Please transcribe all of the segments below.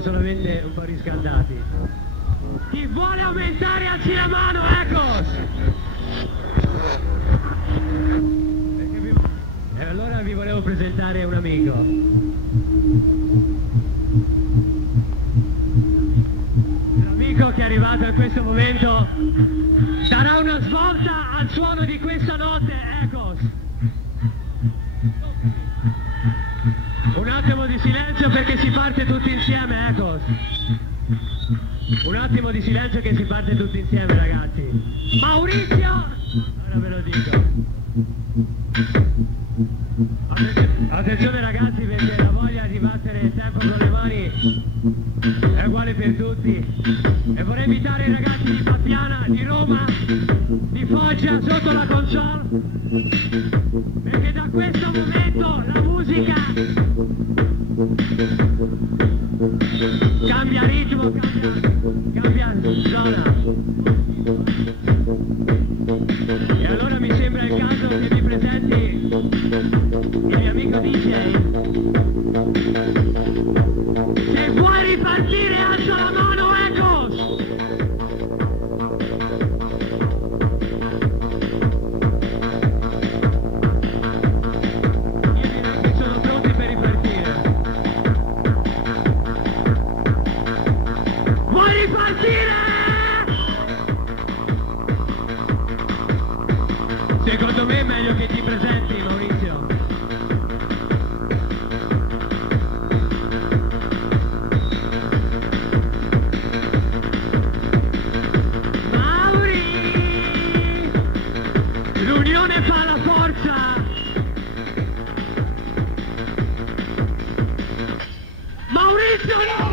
siamo solamente un po' riscaldati. Chi vuole aumentare alzi la mano, ecco! E allora vi volevo presentare un amico. L'amico che è arrivato in questo momento darà una svolta al suono di questa notte, ecco! Un attimo di silenzio perché si parte tutti insieme, ecco! Un attimo di silenzio che si parte tutti insieme, ragazzi! Maurizio! Ora ve lo dico! Attenzione ragazzi, perché la voglia di battere il tempo con le mani è uguale per tutti. E vorrei invitare i ragazzi di Fattiana, di Roma, di Foggia sotto la console, perché da questo momento la musica cambia ritmo, cambia zona. E allora mi sembra il caso che vi presenti il mio amico DJ. Se vuoi ripartire alza la mano, ecco! Io direi che sono pronti per ripartire. Vuoi ripartire? Secondo me è meglio che ti presenti, Maurizio. L'unione fa la forza! Maurizio no!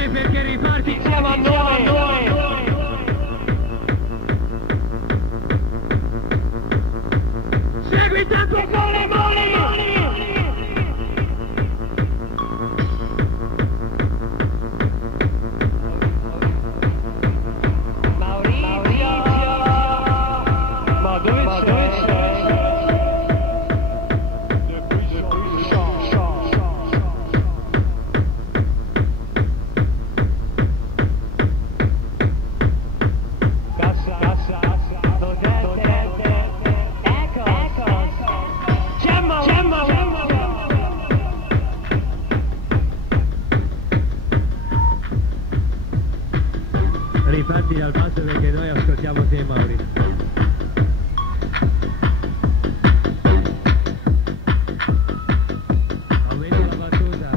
attenzione perché riparti insieme a noi. Segui tanto con le mani. Riparti dal basso perché noi ascoltiamo te, Mauri. Aumenta la battuta.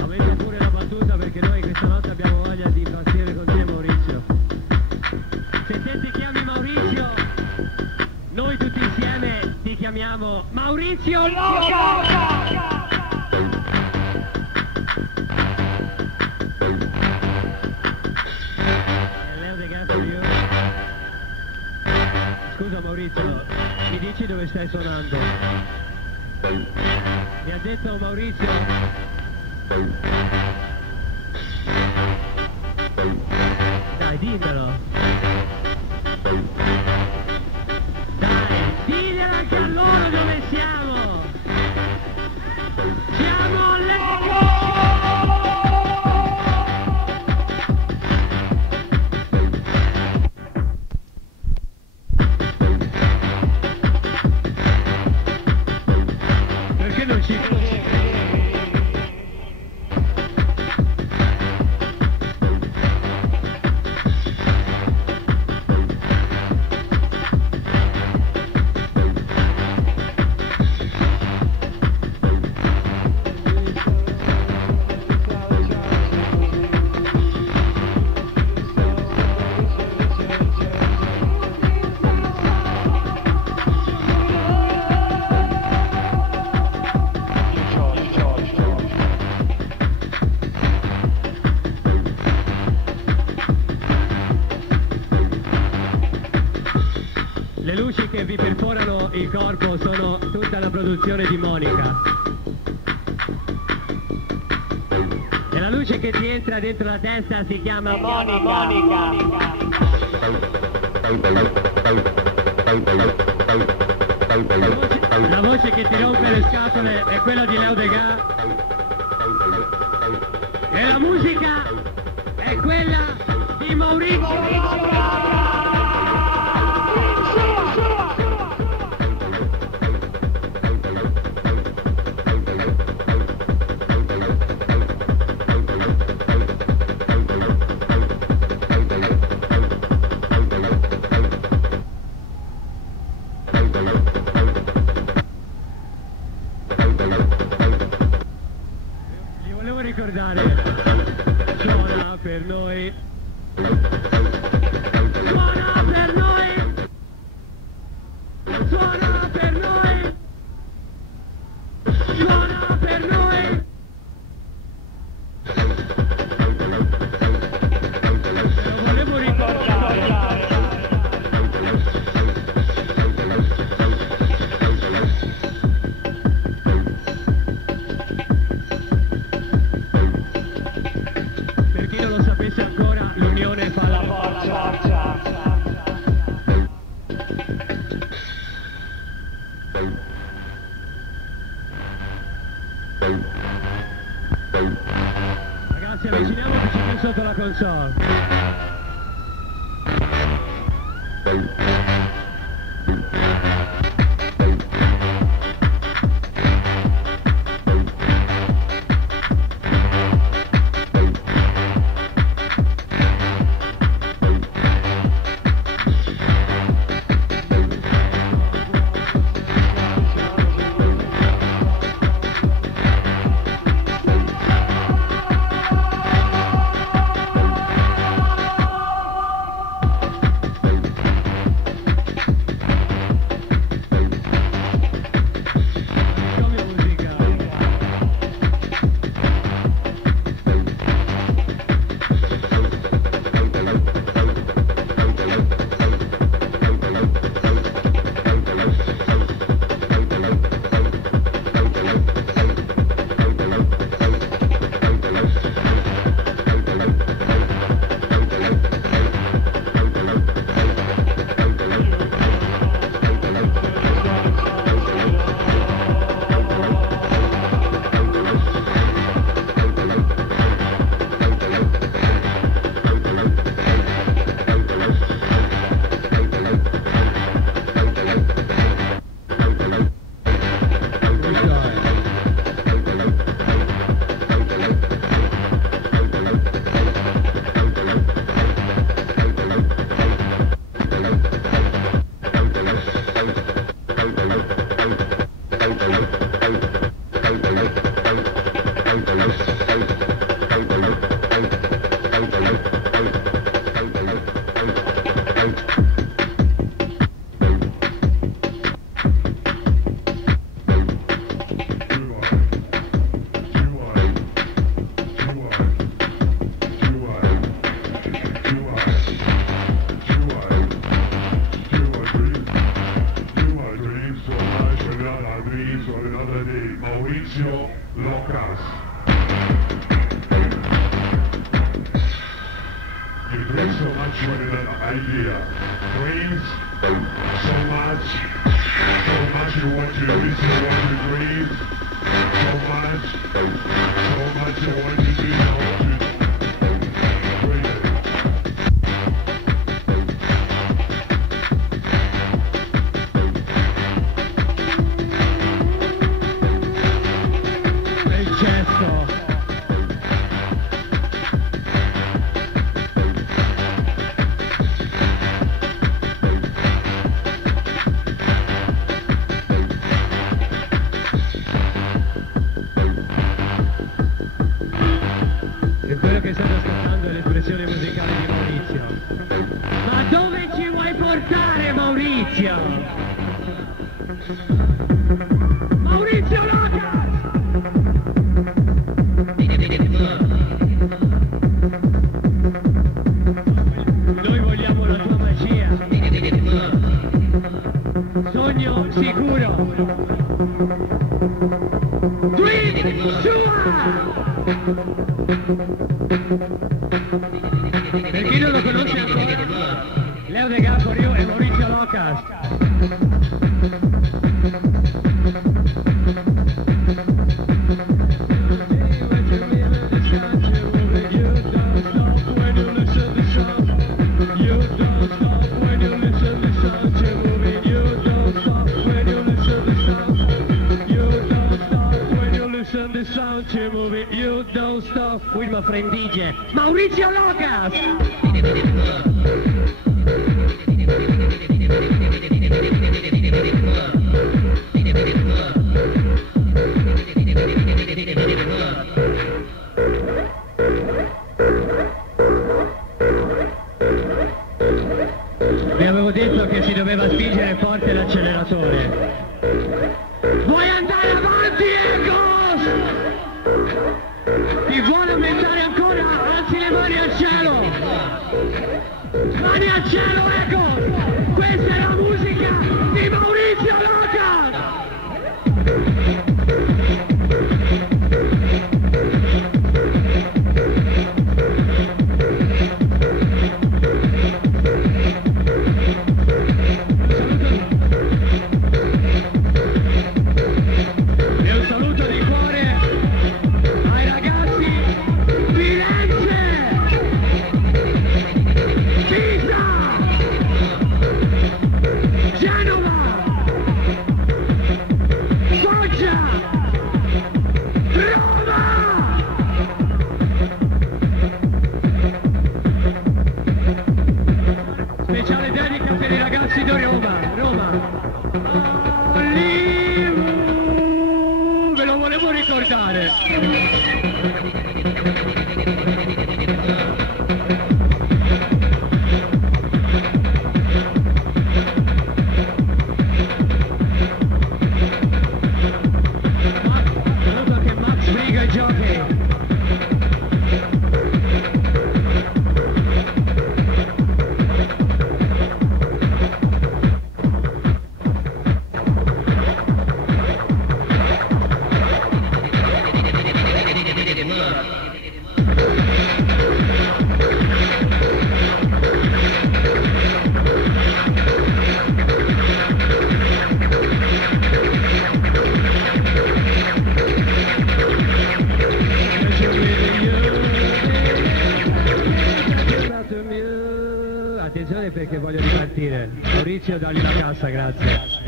Aumenta pure la battuta perché noi questa notte abbiamo voglia di impazzire con te, Maurizio. Se te ti chiami Maurizio, noi tutti insieme ti chiamiamo Maurizio Loca! Scusa Maurizio, mi dici dove stai suonando? Mi ha detto Maurizio? Dai, dimmelo! Dai, diglielo anche a loro dove siamo! Siamo Le luci che vi perforano il corpo sono tutta la produzione di Monica. E la luce che ti entra dentro la testa si chiama Monica. La voce che ti rompe le scatole è quella di Leo Degas. E la musica è quella di Maurizio. Gli volevo ricordare, suona per noi, suona per noi, suona per noi, suona per noi. Lo volevo ricordare. Ancora l'unione fa la forza. Ragazzi, avviciniamoci più sotto la console. with an idea. Dreams, so much you want to listen, want to dream. So much you want to do, want to dream. Quello che state ascoltando è l'espressione musicale di Maurizio. Ma dove ci vuoi portare, Maurizio? Maurizio Loca! Noi vogliamo la tua magia. Sogno sicuro. Dream sua! Per chi non lo conosce ancora, Leo De Gaforio e Maurizio Locas. The sound to move it, you don't stop with my friend DJ Maurizio Locas. Vi avevo detto che si doveva spingere forte l'acceleratore. Vuoi andare avanti, Egos? Ti vuole aumentare ancora? Alzi le mani al cielo! Mani al cielo, Egos! Questa è la musica di Maurizio Locas! Speciale dedica per i ragazzi di Roma. Ve lo volevo ricordare. Saluto che Max Frigo e Jockey. Attenzione perché voglio ripartire. Maurizio, dagli la cassa, grazie.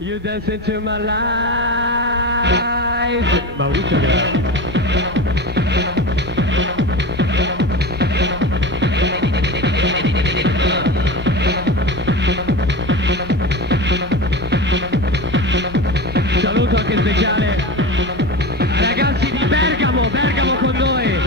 You dance into my life. Maurizio, grazie. Saluto anche speciale ragazzi di Bergamo con noi.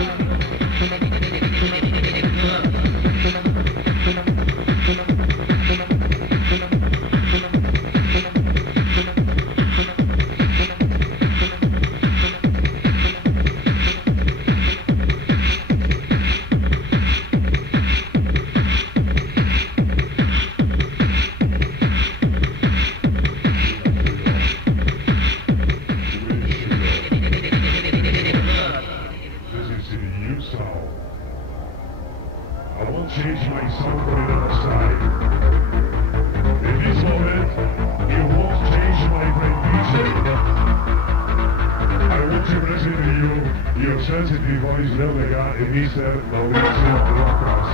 new sound. I won't change my sound for another side. In this moment, you won't change my friend DJ. I want to present to you your sensitive voice Omega and Mr. Maurizio Locas.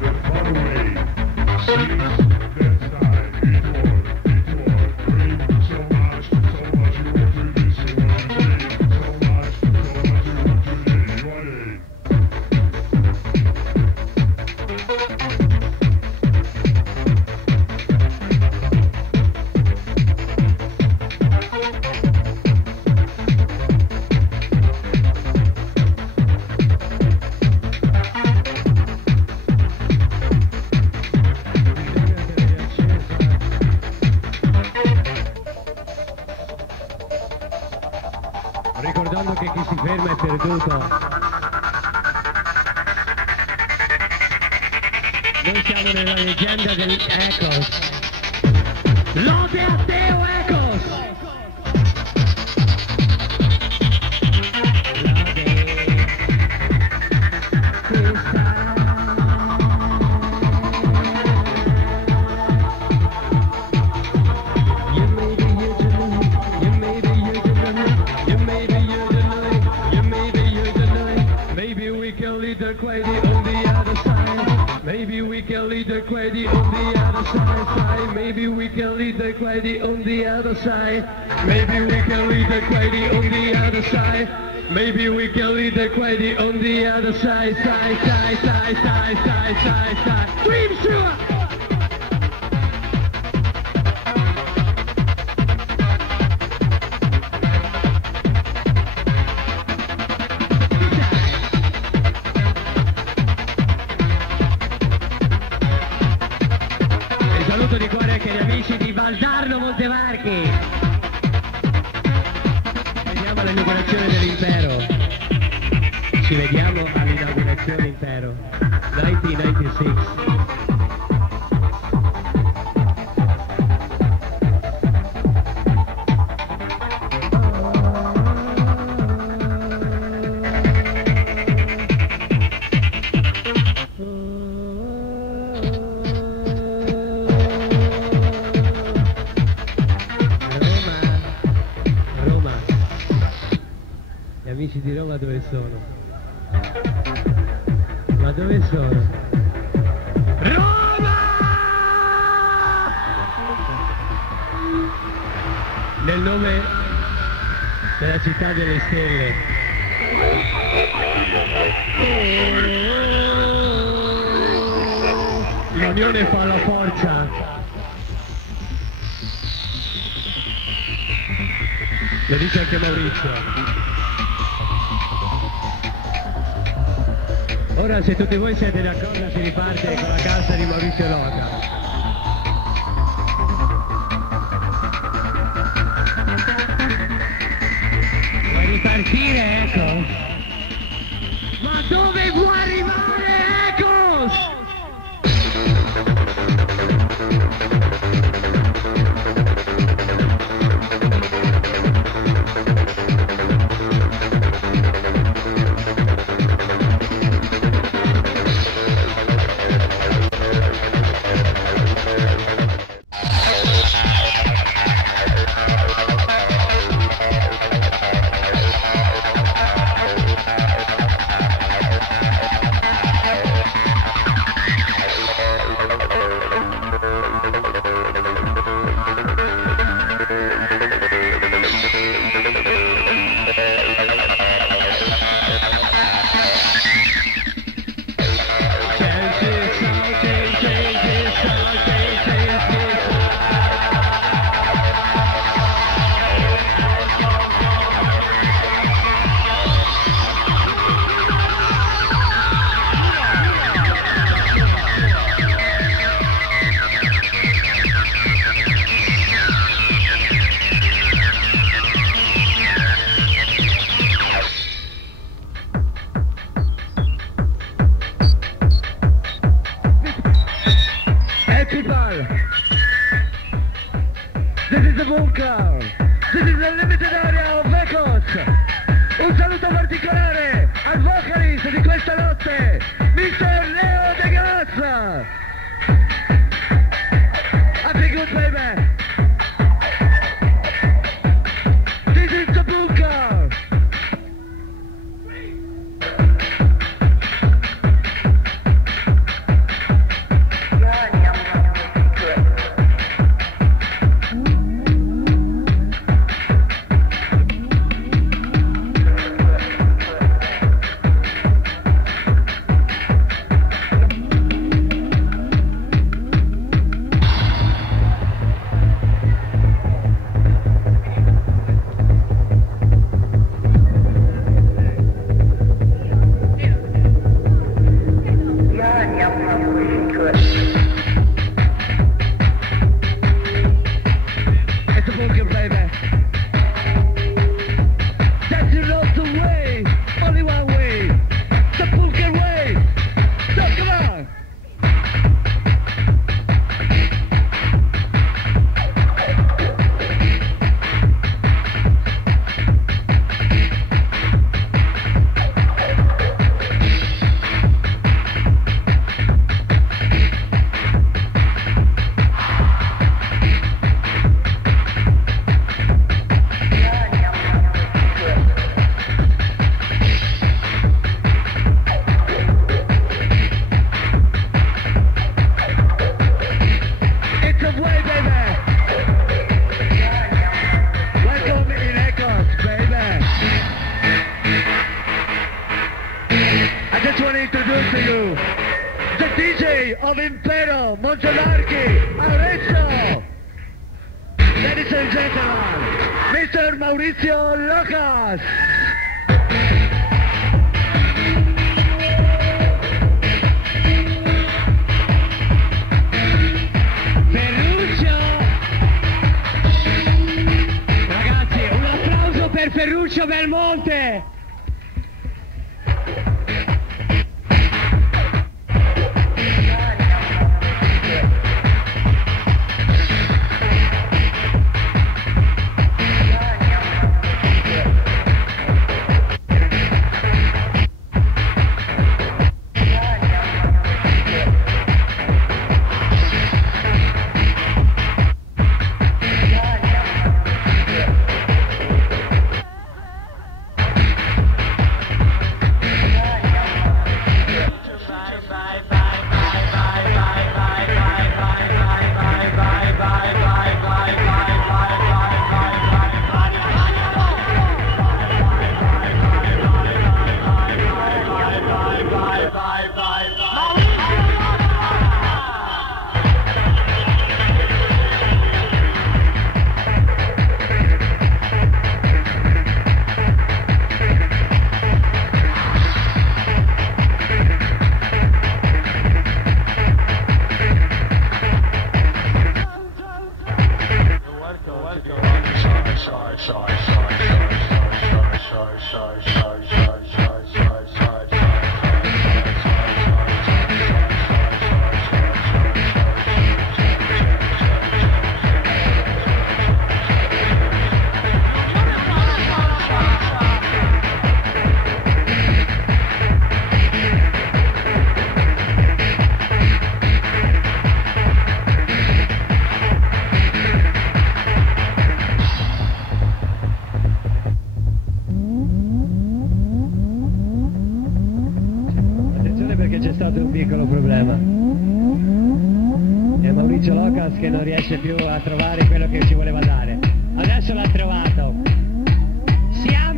The far away, sees that time, it was, dream so much, you want to this, you want to dream so much, you want to dream, you want it. Ricordando che chi si ferma è perduto. Noi siamo nella leggenda degli Echoes. Lode a Deo Echoes! Maybe we can lead the quady on the other side. Maybe we can lead the quady on the other side. Maybe we can lead the quady on the other side. Maybe we can lead the quady on the other side. Maybe we can lead the quady on the other side. Side. Dream sure. Saluto di cuore anche gli amici di Valdarno Montevarchi. Vediamo all'inaugurazione dell'impero. Ci vediamo all'inaugurazione impero 1996. Gli amici di Roma dove sono? Ma dove sono? Roma! Nel nome della città delle stelle. L'unione fa la forza. Lo dice anche Maurizio. Ora se tutti voi siete d'accordo si riparte con la cassa di Maurizio Loca. Vuoi ripartire Echoes? Ma dove vuoi arrivare Echoes? This is the bunker. This is the limited area of Echoes. of Impero, Montevarchi, Arezzo. Ladies and gentlemen, Mr. Maurizio Locas. Ferruccio. Ragazzi, un applauso per Ferruccio Belmonte. C'è stato un piccolo problema. È Maurizio Locas che non riesce più a trovare quello che ci voleva dare. Adesso l'ha trovato. Siamo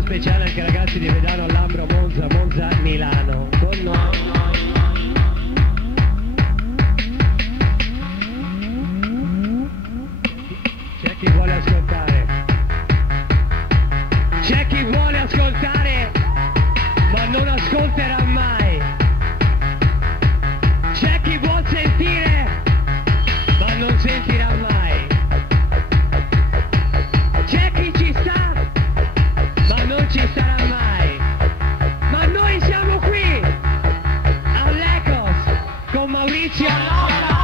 speciale anche ragazzi di Vedano, Lambro, Monza, Monza, Milano. Con noi. C'è chi vuole ascoltare. C'è chi vuole ascoltare, ma non ascolterà mai. C'è chi vuol sentire, ma non sentirà mai. C'è chi ci sta, ma non ci sarà mai. Ma noi siamo qui all'Ecos con Maurizio Locas.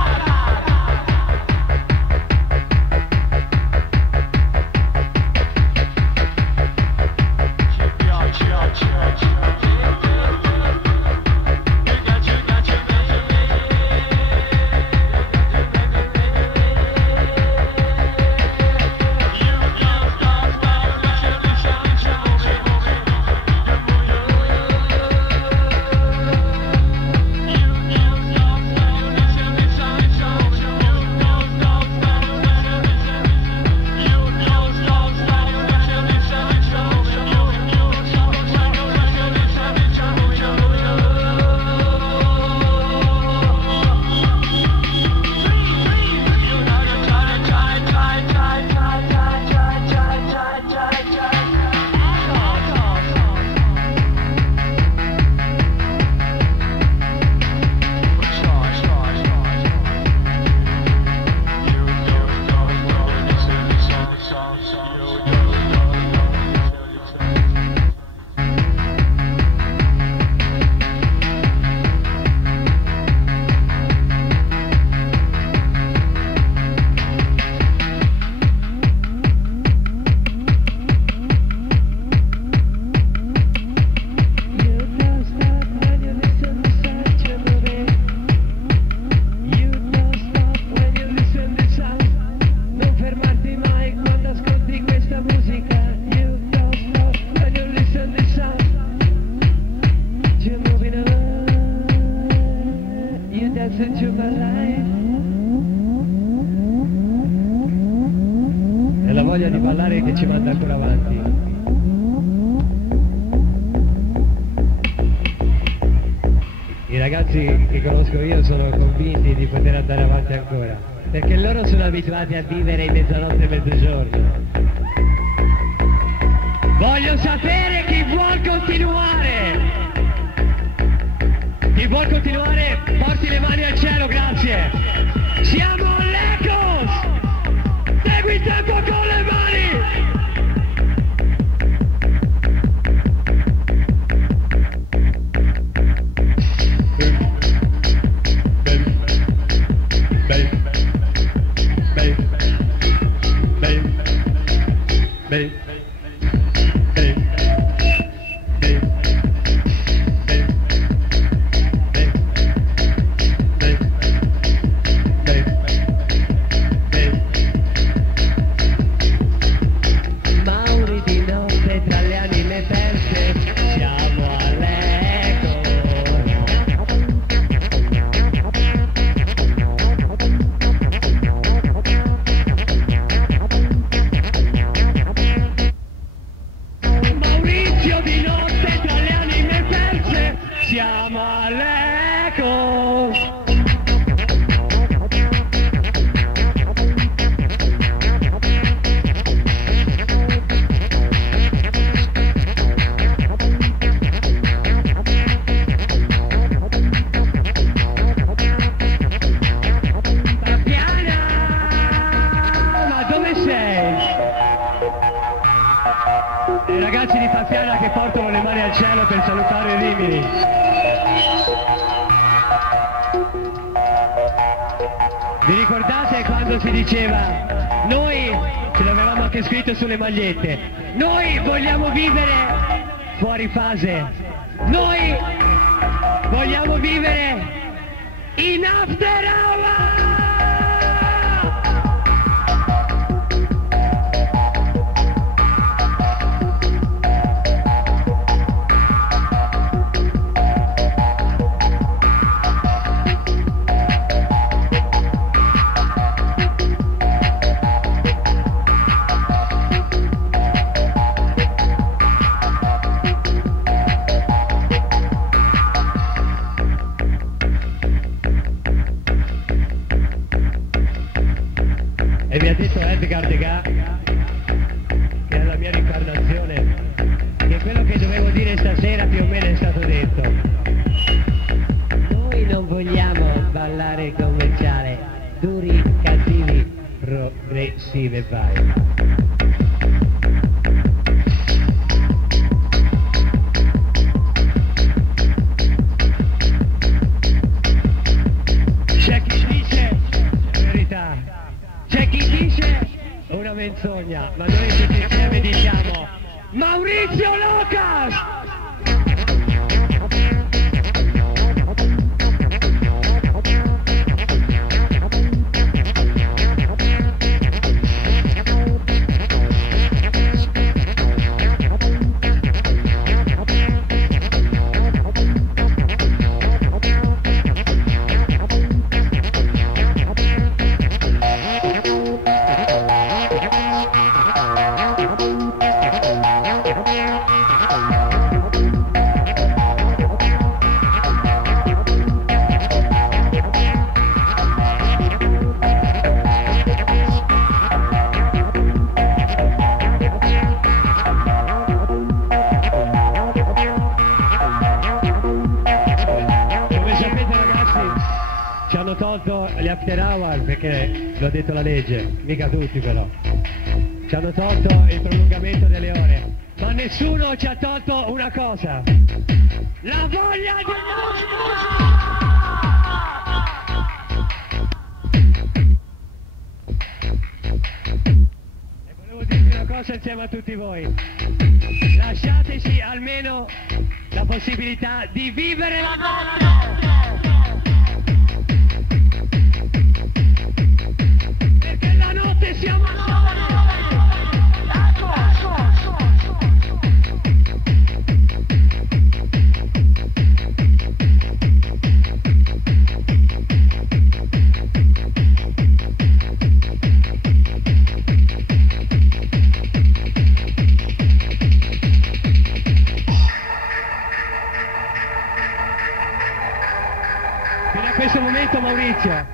su e giù ballare. È la voglia di ballare che ci manda ancora avanti. I ragazzi che conosco io sono convinti di poter andare avanti ancora, perché loro sono abituati a vivere in mezzanotte e mezzogiorno. Voglio sapere chi vuol continuare! Chi vuol continuare porti le mani al cielo, grazie! Siamo all'Ecos! Segui il tempo con le mani! Mauri di notte tra le anime perse, siamo all'Eco. Maurizio di notte tra le anime perse, siamo all'Eco. Papiana, ma dove sei? I ragazzi di Papiana che portano le mani al cielo per salutare Rimini. Vi ricordate quando si diceva, noi, ce l'avevamo anche scritto sulle magliette, noi vogliamo vivere fuori fase, noi vogliamo vivere in after hour! E mi ha detto Edgar Degas, che è la mia reincarnazione, che quello che dovevo dire stasera più o meno è stato detto. Noi non vogliamo ballare commerciale, duri, cattivi, progressive vai. C'è chi dice la verità, c'è chi dice una menzogna, ma noi tutti insieme diciamo Maurizio Locas! Ci hanno tolto gli after hour perché l'ho detto la legge, mica tutti però. Ci hanno tolto il prolungamento delle ore, ma nessuno ci ha tolto una cosa: la voglia di E volevo dirvi una cosa insieme a tutti voi: lasciateci almeno la possibilità di vivere la notte! Perché la notte siamo noi! da questo momento Maurizio.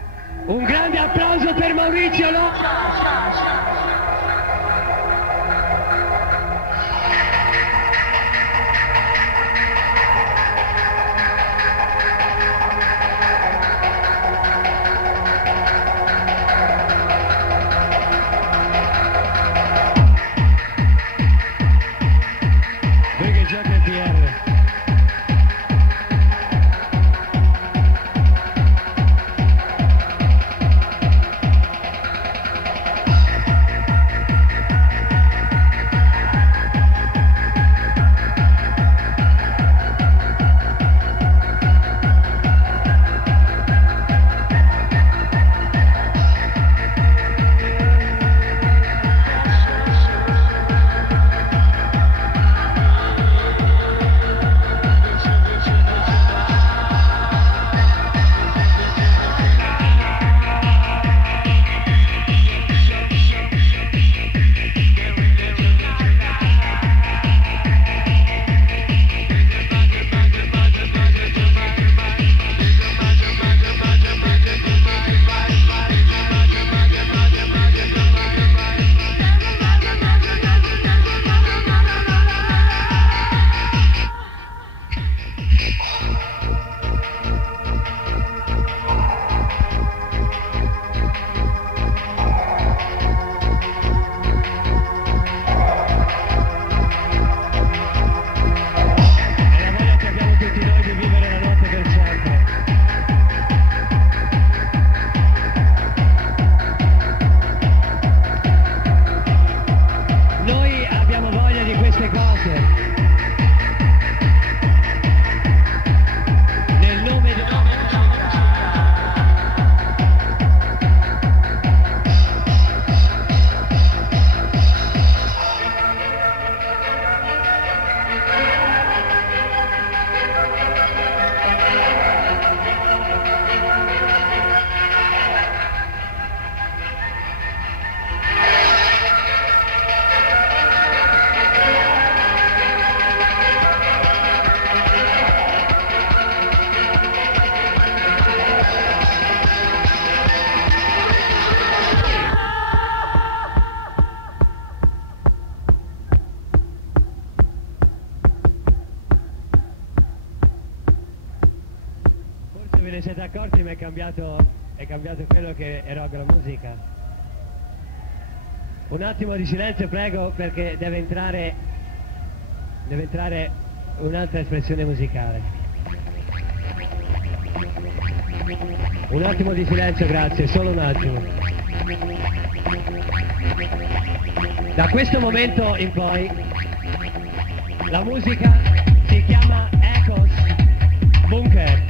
Un grande applauso per Maurizio, no? Perché gioca il PR. Ve ne siete accorti, ma è cambiato quello che eroga la musica. Un attimo di silenzio prego, perché deve entrare un'altra espressione musicale. Un attimo di silenzio, grazie, solo un attimo. Da questo momento in poi la musica si chiama Echoes Bunker.